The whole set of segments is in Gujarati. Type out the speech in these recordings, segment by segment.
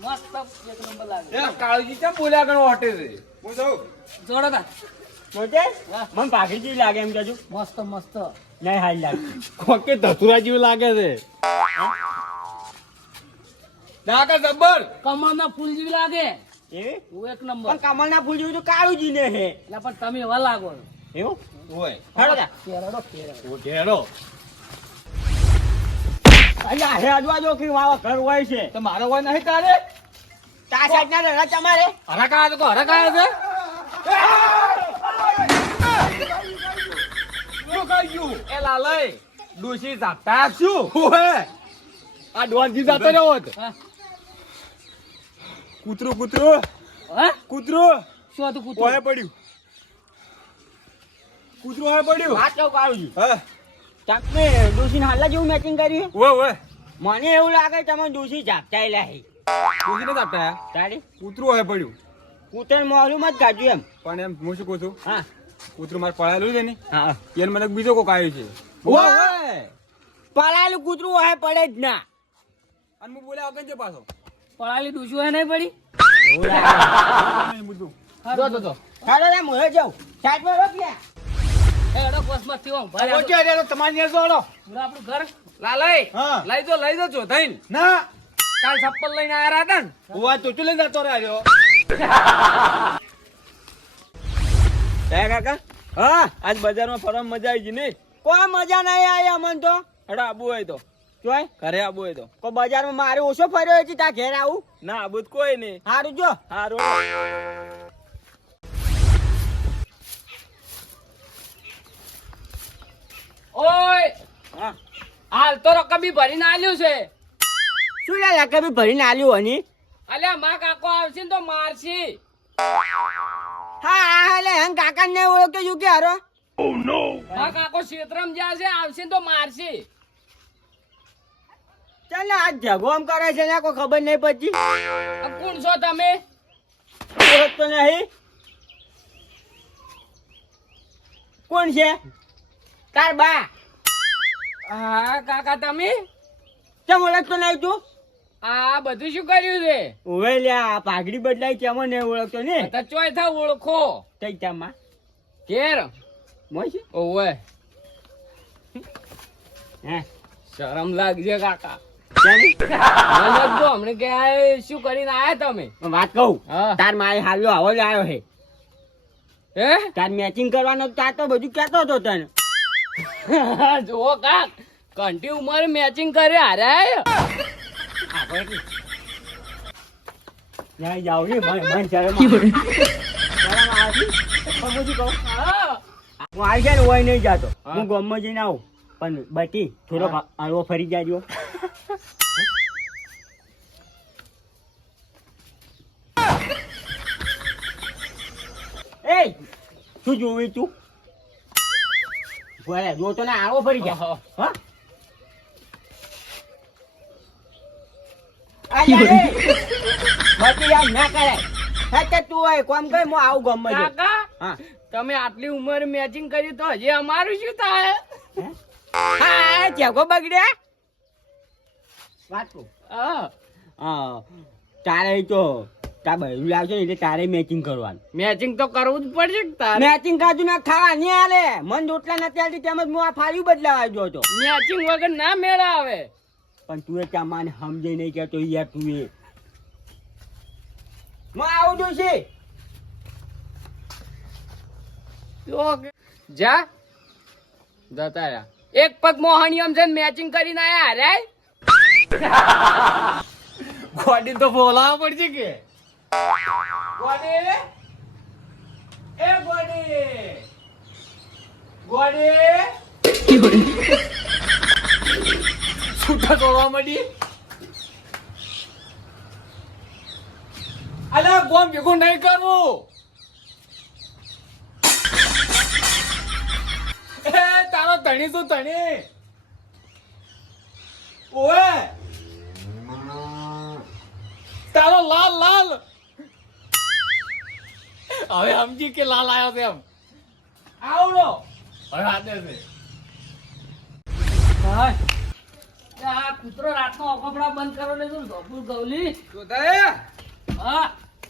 મસ્ત એક નંબર લાગે. એ કાળજી કેમ બોલ્યા ગણો હટે છે? હું જાઉં. જોડો તા. મોટે મને પાઘડી જેવી લાગે એમ કેજો. મસ્ત મસ્ત. નહીં હારી લાગે. કોકે ધતુરા જેવું લાગે છે. નાકા જબ્બર. કમળના ફૂલ જેવી લાગે. એવી હું એક નંબર. પણ કમળના ફૂલ જેવું તો કાળું જ ને હે. એટલે પણ તમે એવા લાગો. એવું ઓય. હેડો તા. કેરડો કેરડો. ઓ ઢેડો. અલ્યા હે આજવા કે વાવા ઘર હોય છે. તો મારો હોય નહીં તારે? તા સાઈડ ના રડા તમારે. હરકા તો હરકા છે. શું કર્યું? એ લાલય ડોશી જાતા શું? ઓય. આ ડોનજી જાતો રહ્યો હોત. હા. કૂતરું કૂતરું હા? કૂતરું શું હતું કૂતરું? ઓય પડ્યું. કૂતરું ઓય પડ્યું. વાત કહું કાળું છું. હા. તમે ડોશી હાલા જેવું મેચિંગ કર્યું. ઓય ઓય. મને એવું લાગે તમે ડોશી ઝાપટાયેલા હે. ડોશી ને જાતા. તારી કૂતરું ઓય પડ્યું. કૂતર મોહલું મત કાઢ્યું એમ. પણ એમ હું શું કહું છું? હા કૂતરું મારે પડાયેલું છે ને હા એને મને બીજો કોક આવ્યો છે. ઓય. પલાયેલું કૂતરું હોય પડે જ ના. અને હું બોલ્યા વગર છે પાછો. પડાલી ડૂસું હે નહીં પડી? એવું લાગે. નહીં બધું. જો જો જો. હાલો રે મોહે જાઉં. સાઈડમાં રોક્યા. એ એડો બસમાં થયો ભાઈ. ઓકે રે તમારી ને જોડો. આપણું ઘર. લાલય હા. લઈ જો છો થઈને. ના કાલ ચપ્પલ લઈને આયા હતા ને. ઓવા તો ચુલે જતો રહ્યો. હે કાકા હા આજ બજારમાં ફરવા મજા આવી ગઈ ને. કોઈ મજા નહીં આવી અમન તો. હડા આબુ હોય તો જોય ઘરે આબુ હોય તો. કોઈ બજારમાં મારે ઓછો ફર્યો છે તા ઘેર આવું. ના આબુ તો કોઈ નહીં. સારું જો. હારું. ઓય હા હાલ તો રકમી ભરીને આલ્યું છે. શું લે કભી ભરીને આલ્યું હની. અલ્યા માં કાકો આવશે ને તો મારશી. હા એટલે હંગ કાકા ને ઓળખતો છું કે હારો. માં કાકો ક્ષેત્રમ જ્યાં છે આવશે ને તો મારશી. ચાલ ને આ જગો આમ કરે છે ને કોઈ ખબર નહીં પડતી. આ કોણ છો તમે? ઓળખતો નહીં. કોણ છે? તાર બા. હા કાકા તમે કેમ ઓળખતો નહીં તું? આ બધું શું કર્યું છે? ઓવે લ્યા પાઘડી બદલાઈ કેમ નહીં ઓળખતો ને. તો ચોય થા ઓળખો તઈ ચામાં ઘેર. મોય છે. ઓવે હે શરમ લાગશે કાકા. ચાલી. મને તો હમણાં કે આ શું કરીને આયા તમે? વાત કહું હા. તાર મારે હાલ્યો આવો જ આવ્યો હે. હે તાર મેચિંગ કરવાનો તાર તો બધું કહેતો હતો તને. જુઓ કાક કંટી ઉંમર મેચિંગ કરે હારે ત્યાં જાવ ને મન શરમ આવે. શરમ આવે છે? પણ બધું કહું હા. હું આવી જાય ને હોય નહીં જાતો. હા. હું ગામમાં જઈને આવું પણ બટી થોડો હળવો ફરી જાજો. એ શું જોવી તું? બોલે જો તો ને આવો ફરી જા. હા બટી આમ ના કરાય. હા તું હોય કોમ કર હું આવું ગામમાં જઈને. કાકા હા તમે આટલી ઉંમર મેચિંગ કર્યું તો હજી અમારું શું થાય? હા ચેકો બગડ્યા વાત કહું. હા હા તારે તો તાર બહેરું લાવશે ને એટલે તારે મેચિંગ કરવાનું. મેચિંગ તો કરવું જ પડશે કે તારે. મેચિંગ કાજુ ના ખાવા નહીં હાલે. મન રોટલા નથી હાલતી તેમજ હું આ ફાર્યું બદલાવા જો તો. મેચિંગ વગર ના મેળ આવે. પણ તું એ ચામાને સમજે નહીં કેતો યાર તું એ. હું આવું છું છે. તો જા જતા રહ્યા. એક પગ મોહનિયમ છે મેચિંગ કરીને આયા હારે. ગોડી તો બોલાવવા પડશે કે. ગોડી એ ગોડી છૂટા તોડવા માંડી. અલા ગોમ ભેગું નહીં કરવું. એ તારો ધણી શું ધણી? ઓએ તારો લાલ લાલ. હવે સમજી કે લાલ આવ્યો છે એમ. આવડો હવે હાથે છે. હા આ કૂતરો રાતનો ઓકપડા બંધ કરો ને તું ધોપુર ગૌલી જોતાય હા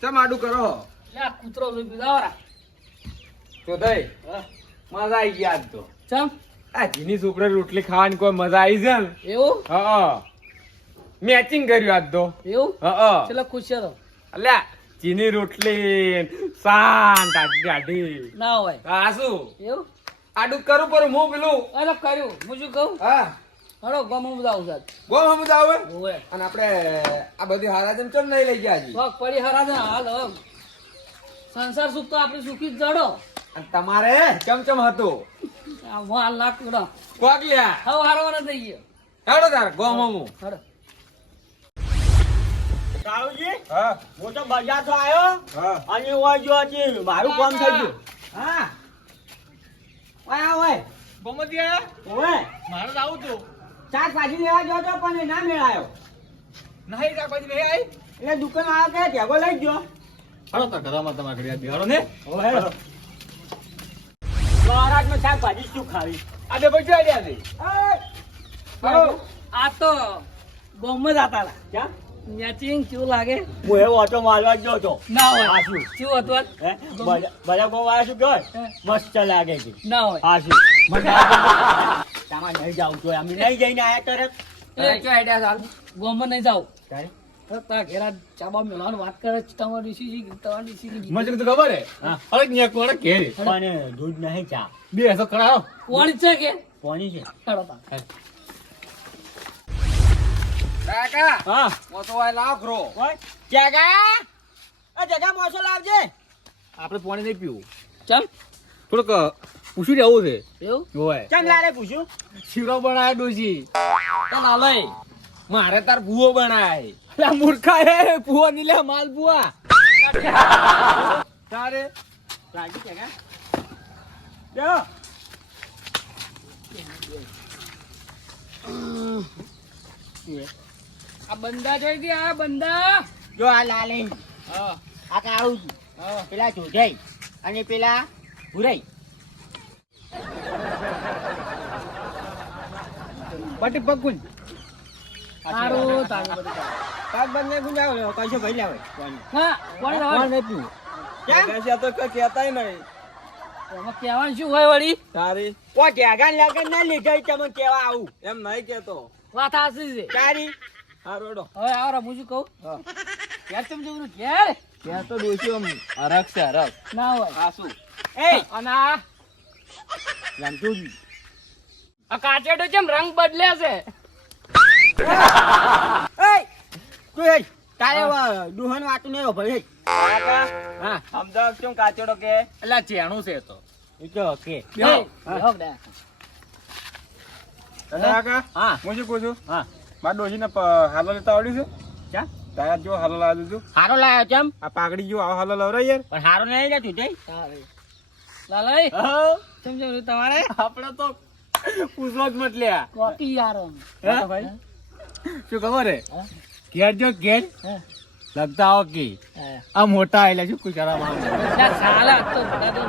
ચમ આડું કરો લે આ કૂતરો લઈ બીજાવરા જોતાય મજા આવી ગયા આજ તો ચમ આ જીની છોકરા રોટલી ખાવાની કોઈ મજા આવી છે ને એવું હા મેચિંગ કર્યું આજ તો એવું હા ચલો ખુશ છો અલ્યા ચીની રોટલી શાંત આડી ના હોય હા શું એવું આડું કરું પર હું પેલું અરે કર્યું હું શું કહું હા હળો ગમું બધાવું સાહેબ ગો હમ આવે હોવે અને આપણે આ બધી હારાજન ચમ નહીં લઈ ગયા હજી શોખ પડી હરાજે હાલ હવે સંસાર સુખ તો આપણે સુખી જ જડો અને તમારે ચમચમ હતું આ વાલ લાખ ઉડો કોક લ્યા હવે હારવાના થઈ ગયો હેડો તાર ગો હમ હળો સારુજી હા હું તો બજાર તો આવ્યો હા અને ઓય જો હતી મારું કામ થઈ ગયું હા ઓય ઓય ગોમતિયા ઓય મારે તો આવું તું શાકભાજી લેવા ગયો તો પણ એ ના મેળાયો નહીં શાકભાજી નહીં આવી એટલે દુકાન આવ્યો કે ટેગો લઈ ગયો હાલો તાર ઘરમાં તમારે ઘડિયા બિહારો ને ઓય મહારાજમાં શાકભાજી શું ખાવી આ બે પૈસા આવ્યા છે હાલો આ તો ગોમ જ આતા ક્યાં મેચિંગ કેવું લાગે હું એવો ઓટો મારવા જ ગયો તો ના હોય હા શું કેવું હતું આજ? હે બધા ગો વાળા શું કહે હે? મસ્ત લાગે છે ના હોય હા શું તમારે નહીં જાવું જોઈએ અમે નહીં જઈને આયા તરત એ ક્યાં આઈડિયા ચાલ ગોમમાં નહીં જાવ તારે? તારા ઘેરા ચાબા મેળવાની વાત કરે છે તમારી ડીસી મને તો ખબર હે હા. અરે ન્યા કોણ કે પણ દૂધ નહીં ચા બે હસો કરાવો કોણ છે કે કોની છે હેડો તાર. કાકા હા મોસો આ લાવ ખરો ઓય જગા મોસો લાવજે આપણે પાણી નહીં પીવું ચમ થોડુંક પૂછ્યું રહેવું છે એવું હોય ચમ લારે પૂછ્યું શીરો બનાય ડોસી તો ના લઈ મારે તાર ભૂવો બનાય અલા મૂર્ખા હે ભૂવો ની લે માલ ભૂવા તારે લાગી જગા લ્યો આ બંદા જોઈ દે આ બંદા જો આ લાલે હા આ કાળું છું પેલા જોજાઈ અને પેલા ભુરાઈ પટી પગુન સારું તારું બધું ચાલે. કાક બંને ગુંજાવ કઈસો ભાઈ લાવે હા કોણ લાવવાનું? નહીં પીવું કેમ તો કઈ કહેતાય નહીં એમાં કહેવાનું શું હોય વળી તારી ઓ ટેગા લગન ના લીધા તમે કેવા આવું એમ નહીં કેતો વાત હાચી છે તારી હા રોડો હવે આવરા હું શું કહું ઘેર ચમ જવું ઘેર ત્યાં તો ડોસી આમ હરક છે હરક ના હોય હા શું એ અને આ રમતું આ કાચેડો ચમ રંગ બદલે છે એ તું એ તારે દુહન વાતું નહીં ભાઈ હા અમદાવાદ કેમ કાચોડો કે એટલે ચેણું છે તો એ તો કે બેહો, બેહો બે. કાકા હા હું શું કહું છું હા મારા ડોસીને હાલો લેતા આવડ્યું છે ચા તારા જો હાલો લાવી દીધું હારો લાયો ચમ આ પાઘડી જો આવો હાલો લવરાય યાર પણ હારો નહીં લે તું જઈ તારે. લાલાઈ ચમ જવું તમારે આપણે તો પૂછવા જ મત લ્યા કોકી યાર આમ. હે ભાઈ શું ખબર હે હા? ઘેર જો ઘેર હા. લગતા હો કે હા. આ મોટા આયેલા શું કુચારા માં લા સાલા તો બધા તો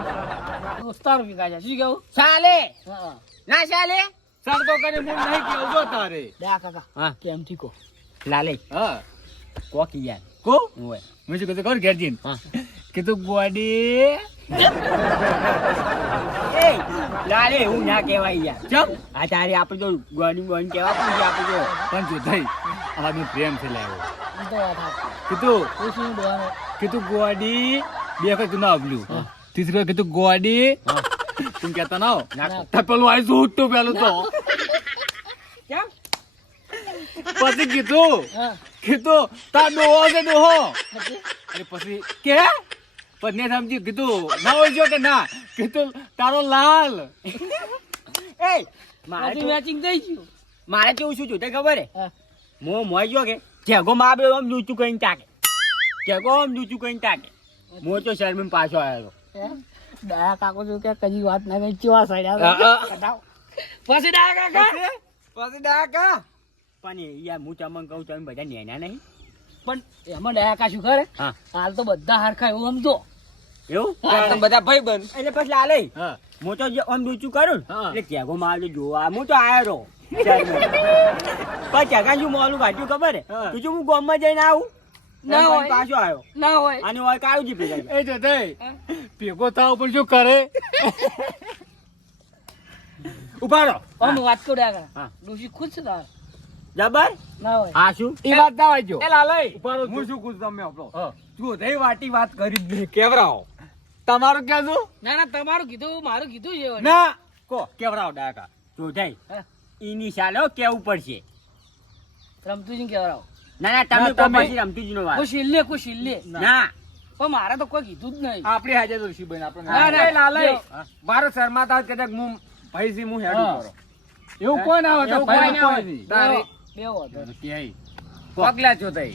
દોસ્તાર ભી કાજા શું કેવું ચાલે હા ના ચાલે સર તો કરે હું નહીં કેવું જો તારે દા કાકા હા કેમ ઠીકો લાલે હા કોકી યાર કો ઓય મેં શું કીધું ખબર ઘેર જઈને હા કે તું ગોડી એ લાલે હું ના કહેવાય યાર ચમ આ તારે આપણે તો ગોડી ગોડી કહેવા પૂછી આપણે તો પણ જો થઈ આમાં પ્રેમ છે લાવ્યો ઈ તો વાત હાચી. કીધું પૂછ્યું ડોહાને. કીધું ગોડી બે વખત તું ના આવલું ત્રીજી વખત કીધું ગોડી હા તું કહેતા ના હો ના. તો પેલું આવી શું ઉઠતું પેલું તો કેમ પછી કીધું હા કીધું તાર ડોહો છે ડોહો પછી? અરે પછી કે પછી ને સમજી કીધું ના હોય કે ના કીધું તારો લાલ એ મારે પછી તો- મેચિંગ થઈ ગયું મારે કેવું શું જોતે ખબર હે હા. મો મોઈ જો કે જેગો માં બે આમ લૂચું કઈને તાકે જેગો આમ લૂચું કઈને તાકે મો તો શર્મીન પાછો આવ્યો હે? ડાયા કાકો જો કે કજી વાત ના કઈ ચેવા સાઈડ હા. પછી ડાયા કાકા પછી ડાકા પણ યાર હું તમને કહું તમે બધા નેના નહીં પણ એમાં ડાયા કા શું ખરે હા હાલ તો બધા હરખા એવું સમજો એવું બધા ભાઈ બંધ એટલે પછી લાલે હા હું તો જે આમ લૂચું કરું ને, હા. એટલે જેગો માં જોવા હું તો આવ્યો રહો પણ ચકા શું મોલું કાઢ્યું ખબર હે હા. તું હું ગામમાં જઈને આવું ના એમ હોય. કરીને પાછો આવ્યો ના હોય અને હોય કાળુજી ભેગા એ જતે ભેગો થાવ પણ શું કરે ઉભા રહો અમે વાત કરો આગળ હા. ડોશી ખુશ છે તાર જબર ના હોય હા શું એ વાત ના વાંચો એ લાલય ઉપાડો હું શું કહું તમે આપણો હા. તું થઈ વાટી વાત કરી જ નહીં કેવરાઓ તમારું ક્યાં શું ના ના તમારું કીધું મારું કીધું છે વળી. ના કો કેવડાવ ડાકા જો જાય હા. ઈની સાલો કેવું પડશે રમતુજી કેવરાવ ના ના તમે ના, કો તમે- પછી રમતુજી નો વાત કોઈ શિલ્લે કોઈ શિલ્લે ના પણ મારે તો કોઈ કીધું જ નહીં આપણી હાજર દોશી બન આપણે ના, ના, એ લાલય હા. મારો શર્માતા હોય કદાચ હું ભાઈજી હું હેડું હા. કરો એવું કોઈ ના હોય તો એવું ભાઈ કોઈ ના ના હોય. તારે બેવો હતો ક્યાંય. પગલા છો તઈ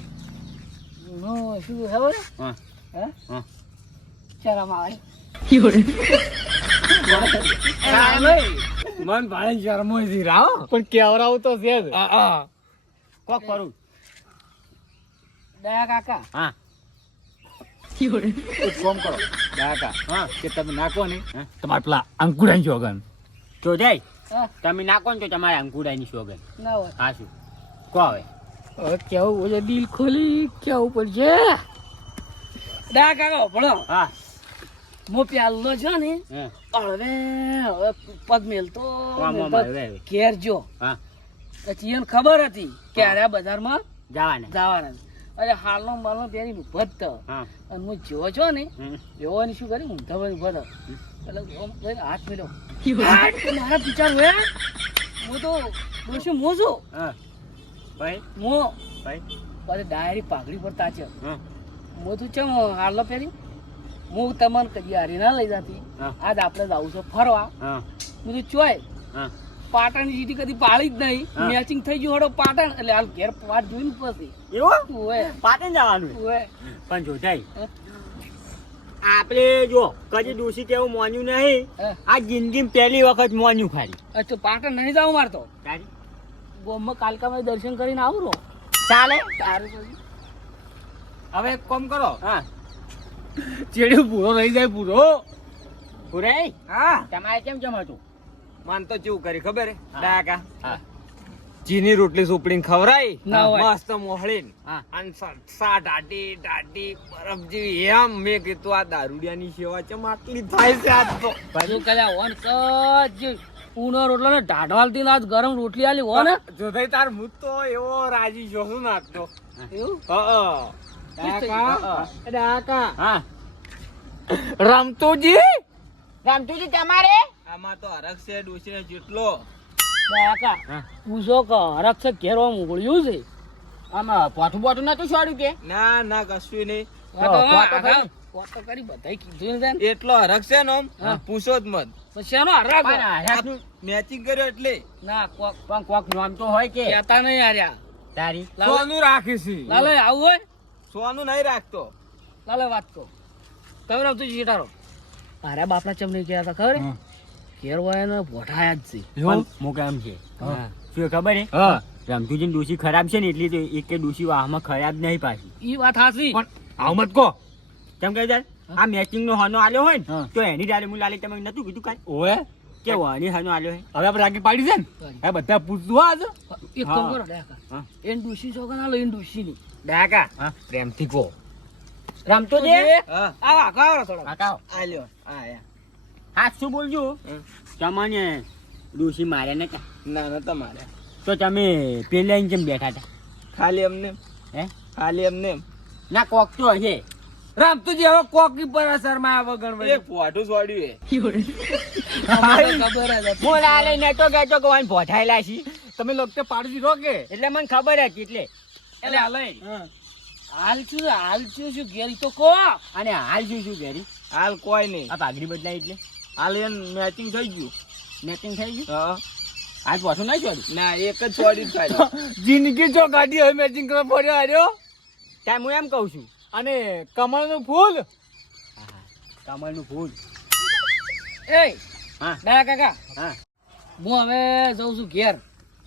હું શું ખબર હા હે હા શરમ આવે મન ભાઈ શરમો છે રાવ પણ કેવરાવું તો છે જ. કોક કરું દયા કાકા હા એક કામ કરો દાદા હા કે તમે નાખો ને હા. તમારે પેલા અંકુરાઈ જોગન જો જાય હા તમે નાખો ને તો તમારે અંકુડાની સોગન ના હોય હા શું કો હવે હવે કેવું બોલે દિલ ખોલી કેવું પડશે દયા કાકા ભણો હા મો પ્યાલો છે ને હે હવે પગ મેલતો વાહ, મેલતો વાહ, વાહ, વાહ. ઘેર જો હા પછી એને ખબર હતી કે આરે આ બજારમાં જવાને જવાના છે. અરે હાલનો માલનો પહેરી ઉભો જ તો હા અને હું જેવો છો ને હમ. એવો ને શું કરી ઊંધા પર ઉભો હતો એટલે આમ લઈને હાથ મેલ્યો હાથ તો મારા વિચાર હોય હું તો ડોશી મો છું હા ભાઈ મો ભાઈ પછી ડાયરી પાઘડી પર તાચ્યો હા હું તું ચમ હાલો પહેરી હું તમને કદી હારી ના લઈ જતી હા. આજ આપણે જવું છે ફરવા હા બધું ચોય હા પાટણની સીટી કદી પાળી જ નહીં હા. મેચિંગ થઈ ગયું હડો પાટણ એટલે હાલ ઘેર વાત જોઈને પછી એવું ઓય પાટણ જવાનું ઓય પણ જો જાય હે? આપણે જો કદી દોષી કેવું મોન્યું નહીં હે? આ જિંદગી પહેલી વખત મોન્યું ખાલી અરે તો પાટણ નહીં જાવ મારતો તારી ગોમમાં કાલકામાં દર્શન કરીને આવું રો ચાલે તારું પછી હવે એક કામ કરો હા ચેડ્યું પૂરો રહી જાય પૂરો પૂરે હા તમારે કેમ કેમ હતું માન તો કેવું કરી ખબર હે હા. ડાકા હા ચીની રોટલી સુપડીને ખવરાઈ ના હોય. મસ્ત મોહળીને હા અને સા ઢાટી બરફ જેવી એમ મેં કીધું આ દારૂડિયાની સેવા ચમ આટલી થાય છે આજ તો જો કલ્યા હોન સજ ઊનો રોટલો ને ઢાઢવાલથી આજ ગરમ રોટલી આલી હો ને જો થઈ તાર હું તો એવો રાજી છો છું નાખતો એવું ડાકા હા રમતુજી રામતુજી તમારે આમાં તો હરખ છે ડોશીને જેટલો કાકા હા. પૂછો કે હરક્ષક ઘેરવા મોકલ્યું છે આમાં પોઠું બોઠું નતું છોડ્યું કે ના કશું નહીં વાતો વાતો આઘા, વાતો કરી બધાય કીધું ને તને. એટલો હરખ છે ને આમ, હા. પૂછો જ મત પછી શેનો હરાગ પણ હાથનું મેચિંગ કર્યો એટલે ના કોક પણ કોક નામ તો હોય કે કહેતા નહીં હાર્યા તારી લાલે સોનું રાખીશ લાલે આવું હોય સોનું નહીં રાખતો લાલે વાત કહો તમે રમતું શીટારો મારા બાપના ચમ નહીં કહેતા ખબર હે? હા. ઘેર હોય ને ભોઠાયા જ છે પણ મોકા એમ છે હા. શું ખબર હે હા રમતુજી ડોસી ખરાબ છે ને એટલી તો એક કે ડોસી વાહમાં ખરાબ નહીં પાછી ઈ વાત હાચી પણ આવું મત કહો કેમ કે યાર આ મેચિંગ નો હનો આલ્યો હોય હા. ને તો એની ડાલે હું લાલે તમે નતું કીધું કાંઈ ઓએ કે વાની હનો આલ્યો હે હવે આપણે રાગી પાડી છે ને હવે બધા પૂછતું આજ એક હા. કામ કરો ડાકા હા. એન ડૂસી ચોકન આલો એન ડૂસી ની ડાકા હા. પ્રેમથી કહો રમતો દે હા આવો આવો થોડો કાકા આલ્યો આયા હા શું બોલજો તમને ડોસી માર્યા ને ના ના તમારે તો તમે પેલા આઈને કેમ બેઠા હતા ખાલી એમને હે ખાલી એમને ના કોક તો હશે રામતુજી હવે કોકી પર અસર માં આવે ગણવા એક ફોટું છોડ્યું અમારે ખબર જ હતી. હું લાલે નેટો ગેટો કવાન ભોઠાયેલા છી તમે લોકો તે પાડી દીધો કે એટલે મને ખબર હતી એટલે એટલે હાલે હાલ શું ઘેર ઈ તો કો અને હાલ શું શું ઘેરી હાલ કોઈ નહીં આ પાઘડી બદલાય એટલે હાલ એન મેચિંગ થઈ ગયું મેચિંગ થઈ ગયું હા હાલ પાછું નહીં છોડ્યું ના એક જ છોડ્યું ખાલી જિંદગી જો ગાડી હવે મેચિંગ કરવા પડ્યો હાર્યો ત્યાં હું એમ કહું છું અને કમળનું ફૂલ કમળનું ફૂલ એ હા ના કાકા હા હું હવે જઉં છું ઘેર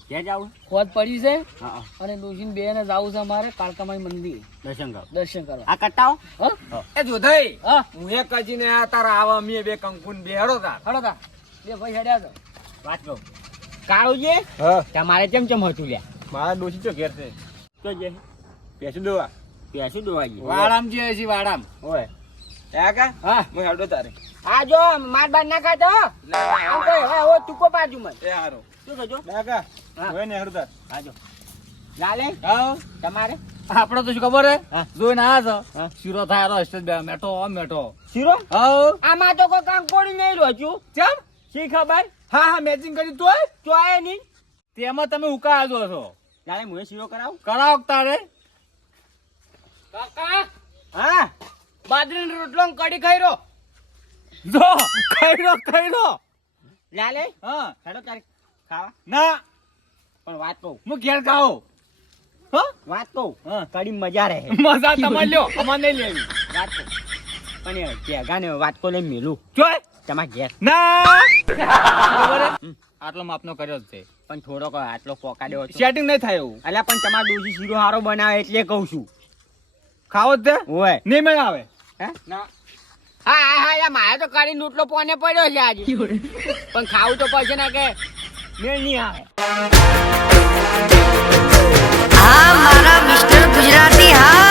ક્યાં જાવું ખોદ પડી છે હા હા અને ડોશીને બે ને જવું છે અમારે કાળકામાઈ મંદિર દર્શન કરો દર્શન કરવા આ કટાવો હા એ જોધાઈ હા હું એક હજી ને આ તારા આવા મે બે કંકુન બે હેડો તાર હડો તા બે ભાઈ હેડ્યા છો વાત કહું કાળુજી હા તમારે કેમ હતું લ્યા મારા ડોશી ચો ઘેર છે તો જે પેસું દોવા પેસું દોવાજી વાડામ જે છે વાડામ ઓય કાકા હા હું હેડો તારે આ જો માર બાર ના ખાતો આમ કહે હે ઓ તુકો બાજુ માં એ હારો શું કહેજો કાકા હા. હોય ને હેડો તાર આ જો લાલે હા તમારે આપડે તો શું ખબર હે હા. જોઈને આવ્યા છો હા. શીરો થાય હશે બે મેઠો મેઠો શીરો હા આમાં તો કોઈ કામ કોડી નહીં રહ્યું કેમ શી ખબર હા હા મેચિંગ કરી તોય ચોય નહીં તેમાં તમે ઉકા આજો છો લાલે મુએ શીરો કરાવું કરાવો તારે કાકા હા બાજરીનો રોટલો ને કઢી ખાઈ રહ્યો. જો ખઈરો લાલે હા હેડો તારે ખાવા ના પણ વાત કહું હું ઘેર ખાઓ હા વાત કહું હા. કડી મજા રહે મજા તમારે લ્યો અમાર નહીં લેવી વાત કહું પણ ભેગાને વાત કો લઈને મેલું જોય તમારા ઘેર ના ખબર હે? આટલો માપનો કર્યો જ છે પણ થોડોક આટલો પોકા દેવો તો સેટિંગ નહીં થાય એવું અલ્યા પણ તમારા ડોશી શીરો હારો બનાવે એટલે કહું છું ખાવો જ તે ઓય નહીં મેળ આવે હે ના હા હા હા યા મારે તો કાઢી નોટલો પોને પડ્યો છે આજે પણ ખાવું તો પડશે ને કે મેળ નહીં આવે હા મારા મિસ્ટર ગુજરાતી હા